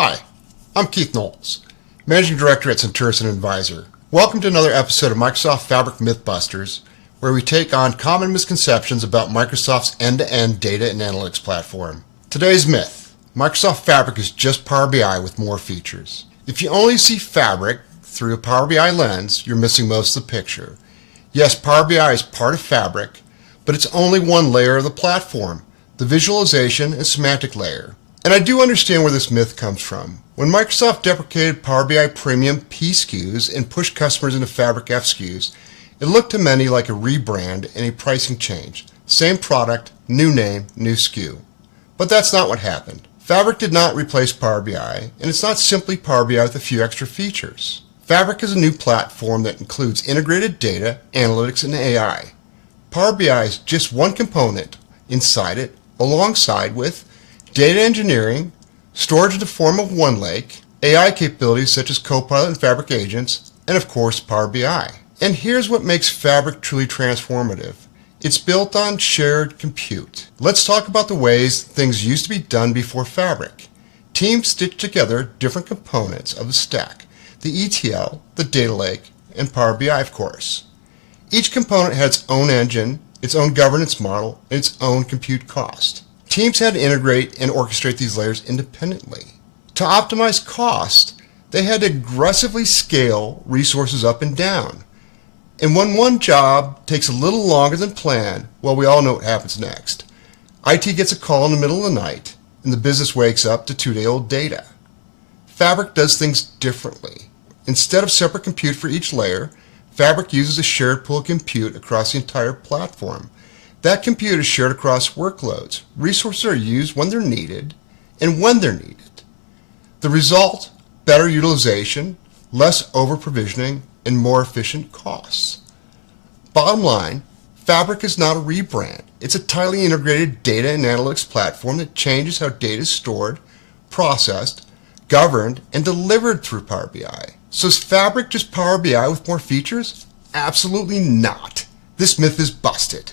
Hi, I'm Keith Knowles, Managing Director at Centurison Advisor. Welcome to another episode of Microsoft Fabric Mythbusters, where we take on common misconceptions about Microsoft's end-to-end data and analytics platform. Today's myth: Microsoft Fabric is just Power BI with more features. If you only see Fabric through a Power BI lens, you're missing most of the picture. Yes, Power BI is part of Fabric, but it's only one layer of the platform, the visualization and semantic layer. And I do understand where this myth comes from. When Microsoft deprecated Power BI Premium P SKUs and pushed customers into Fabric F SKUs, it looked to many like a rebrand and a pricing change. Same product, new name, new SKU. But that's not what happened. Fabric did not replace Power BI, and it's not simply Power BI with a few extra features. Fabric is a new platform that includes integrated data, analytics, and AI. Power BI is just one component inside it, alongside with data engineering, storage in the form of OneLake, AI capabilities such as Copilot and Fabric agents, and of course Power BI. And here's what makes Fabric truly transformative. It's built on shared compute. Let's talk about the ways things used to be done before Fabric. Teams stitched together different components of the stack: the ETL, the data lake, and Power BI, of course. Each component had its own engine, its own governance model, and its own compute cost. Teams had to integrate and orchestrate these layers independently. To optimize cost, they had to aggressively scale resources up and down. And when one job takes a little longer than planned, well, we all know what happens next. IT gets a call in the middle of the night, and the business wakes up to 2-day-old data. Fabric does things differently. Instead of separate compute for each layer, Fabric uses a shared pool of compute across the entire platform. That compute is shared across workloads. Resources are used when they're needed and when they're needed. The result: better utilization, less over-provisioning, and more efficient costs. Bottom line, Fabric is not a rebrand. It's a tightly integrated data and analytics platform that changes how data is stored, processed, governed, and delivered through Power BI. So is Fabric just Power BI with more features? Absolutely not. This myth is busted.